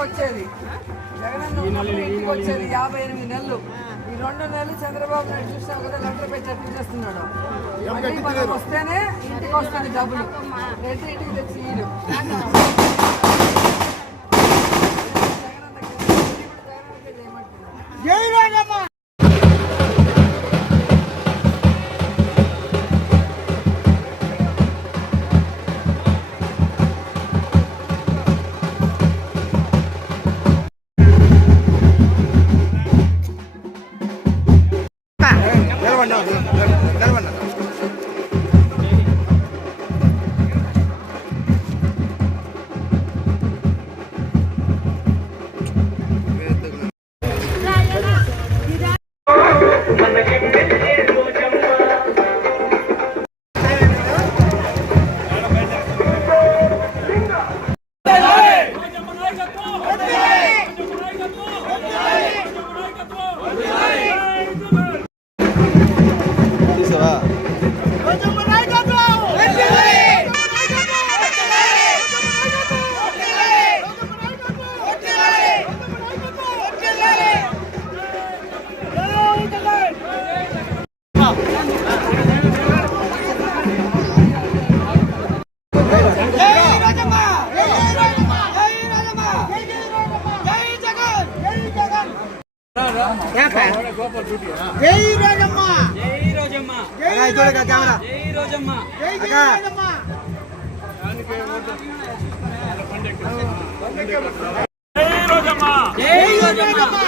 వచ్చేది జగనన్న వచ్చేది యాభై ఎనిమిది నెలలు. ఈ రెండు నెలలు చంద్రబాబు నాయుడు చూసినా కదా లెటర్ పై చర్చించేస్తున్నాడు మళ్ళీ మనం వస్తేనే ఇంటికి వస్తుంది డబ్బులు. అయితే ఇంటికి తెచ్చి. ya lo van. జై రోజమ్మ జై రోజమ్మ జై రోజమ్మ జై రోజమ్మ